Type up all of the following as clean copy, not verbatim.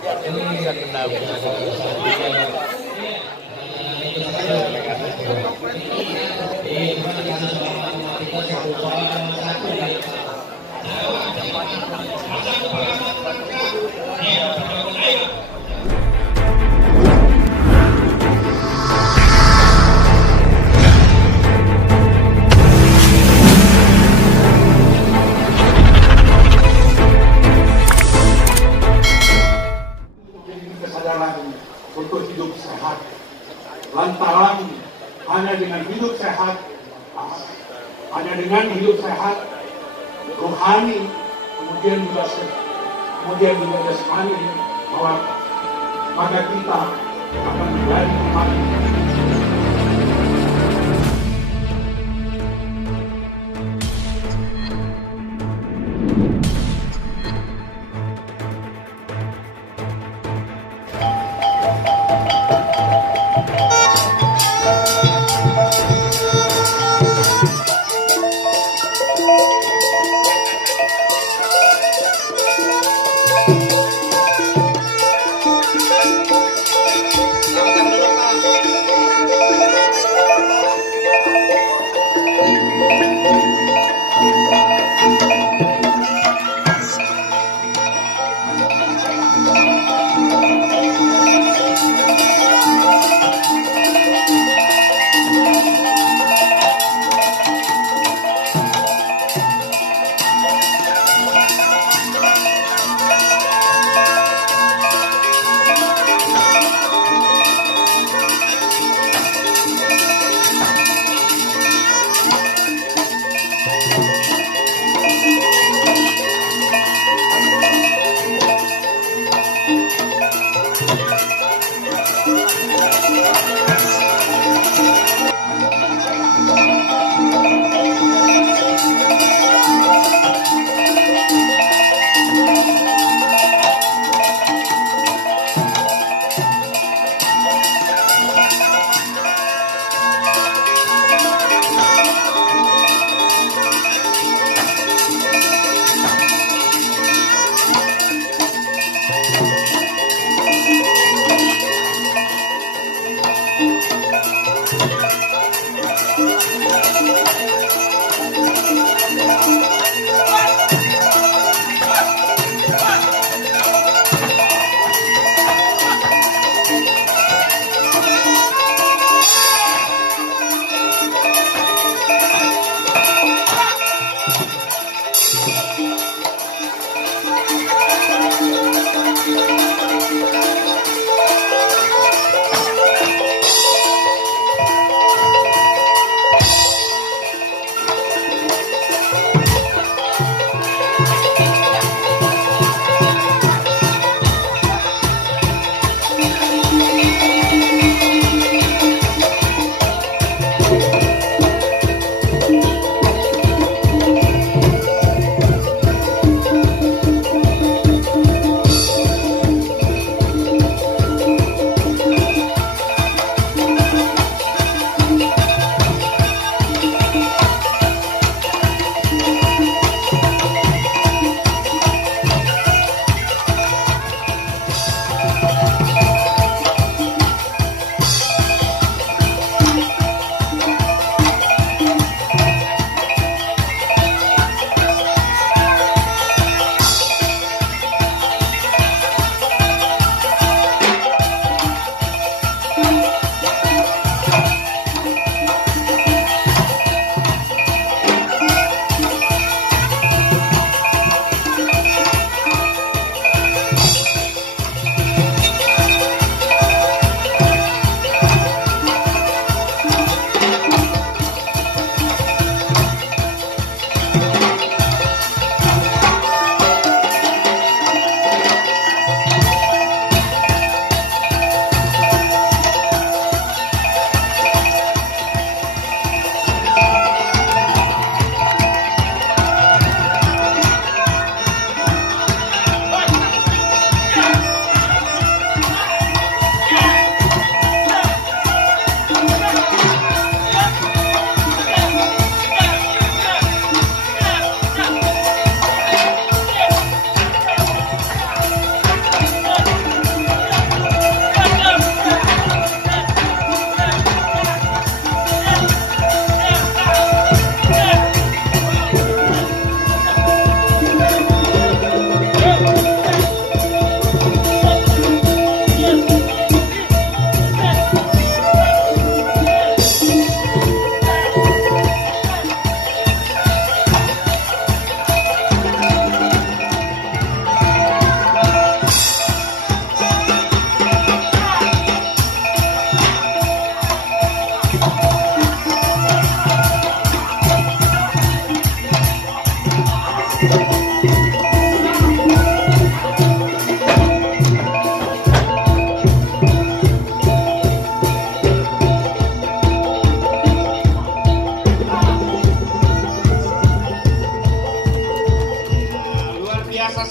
bisa kena kesadaran untuk hidup sehat. Lantaran hanya dengan hidup sehat, rohani, kemudian juga jasmani, maka kita akan menjadi umat.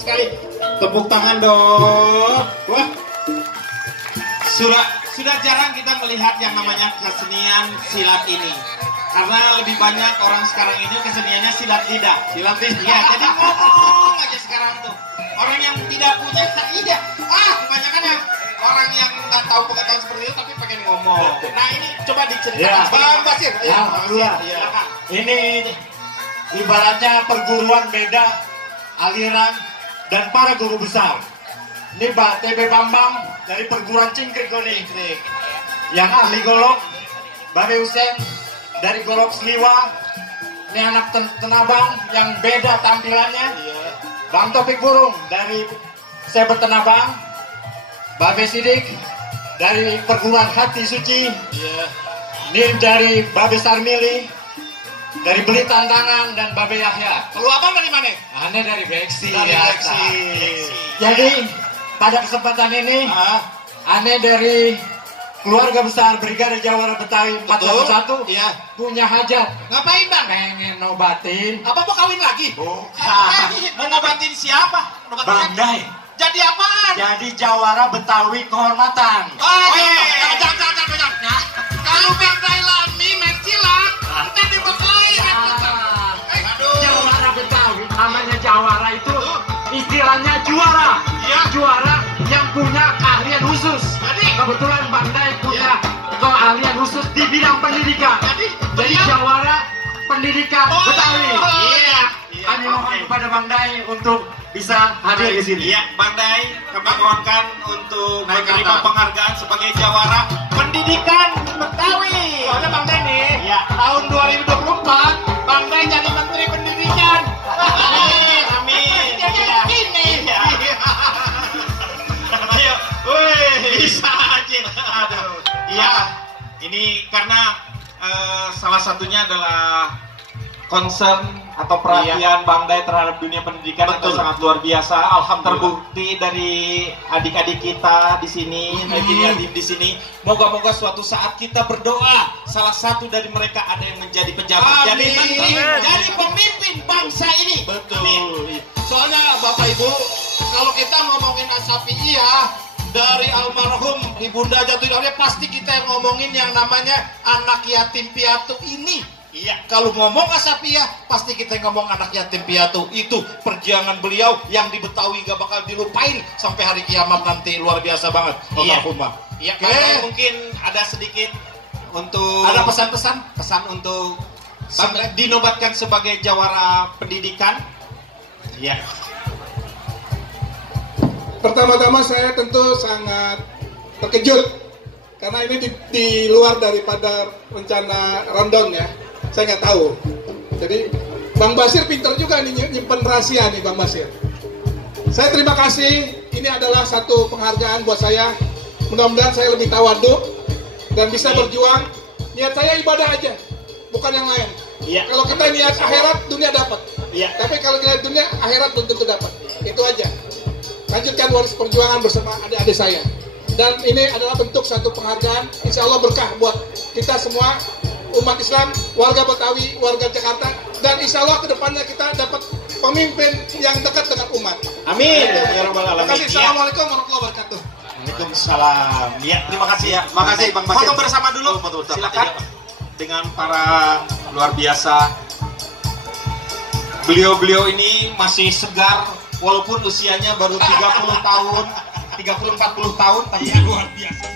sekali. Tepuk tangan dong. Wah. Sudah jarang kita melihat yang namanya kesenian silat ini. Karena lebih banyak orang sekarang ini keseniannya silat lidah. Silat lidah. Ya, jadi ngomong aja sekarang tuh. Orang yang tidak punya lidah. Kebanyakan yang orang yang nggak tahu pengetahuan seperti itu tapi pengen ngomong. Nah ini coba diceritakan. Bang Basir. Ini ibaratnya perguruan beda aliran dan para guru besar. Ini Pak TB Bambang dari perguruan Cingkrik nih. Yang ahli golok, Babe Husen dari golok Sliwa. Ini anak tenabang yang beda tampilannya. Bang Topik Burung dari Saber Tenabang. Babe Sidik dari perguruan Hati Suci. Ini dari Babe Sarmili, dari Beli Tantangan dan Babe Yahya. Kalau abang dari mana? Aneh dari Beksi. Beksi. Jadi pada kesempatan ini aneh dari keluarga besar Brigade Jawara Betawi 411 punya hajat. Ngapain bang? Pengen nobatin. Apa mau kawin lagi? Mau ngobatin siapa? Bandai. Jadi apaan? Jadi Jawara Betawi Kehormatan. Jangan. Kalau Bandai Lami main silat, kita dibekali. Jawara Betawi namanya Jawara itu istilahnya juara. Juara yang punya keahlian khusus. Kebetulan Bandai punya keahlian khusus di bidang pendidikan. Jadi Jawara Pendidikan Betawi. Kami mohon kepada Bandai untuk bisa hadir di sini. Iya, Bandai kami mohonkan untuk menerima penghargaan sebagai Jawara Pendidikan Betawi. Soalnya Bandai nih, Tahun 2024 Bandai jadi Menteri Pendidikan. Amin. Gini. Ayo, bisa aja. Aduh. Iya, ini karena salah satunya adalah concern atau perhatian Bandai terhadap dunia pendidikan itu sangat luar biasa. Alhamdulillah. Terbukti dari adik-adik kita di sini, adik-adik di sini. Moga-moga suatu saat kita berdoa salah satu dari mereka ada yang menjadi pejabat, jadi menteri, jadi pemimpin bangsa ini. Betul. Amin. Soalnya Bapak Ibu, kalau kita ngomongin Asapiyah dari almarhum Ibunda Jatuh Hidayah, pasti kita yang ngomongin yang namanya anak yatim piatu ini. Iya. Kalau ngomong Asapiyah, pasti kita ngomong anak yatim piatu. Itu perjuangan beliau yang di Betawi gak bakal dilupain sampai hari kiamat nanti, luar biasa banget. Almarhumah. Iya, mungkin ada sedikit untuk Ada pesan-pesan? pesan untuk dinobatkan sebagai Jawara Pendidikan. Iya. Pertama-tama saya tentu sangat terkejut karena ini di luar daripada rencana rundown ya. Saya nggak tahu. Jadi Bang Basir pintar juga nih nyimpen rahasia nih Bang Basir. Saya terima kasih. Ini adalah satu penghargaan buat saya. Mudah-mudahan saya lebih tawaduk dan bisa berjuang. Niat saya ibadah aja, bukan yang lain. Iya. Kalau kita niat akhirat, dunia dapat. Iya. Tapi kalau kita dunia, akhirat belum tentu dapat. Itu aja. Lanjutkan waris perjuangan bersama adik-adik saya. Dan ini adalah bentuk satu penghargaan. Insya Allah berkah buat kita semua, umat Islam, warga Betawi, warga Jakarta. Dan insya Allah kedepannya kita dapat pemimpin yang dekat dengan umat. Amin. Ya Rabbal Terima Alamin. kasih. Assalamualaikum warahmatullahi wabarakatuh. Waalaikumsalam. Ya, terima kasih ya. Makasih Bang Basir. Foto bersama dulu. Silakan. Dengan para luar biasa. Beliau-beliau ini masih segar walaupun usianya baru 30 tahun, 30-40 tahun tapi luar biasa.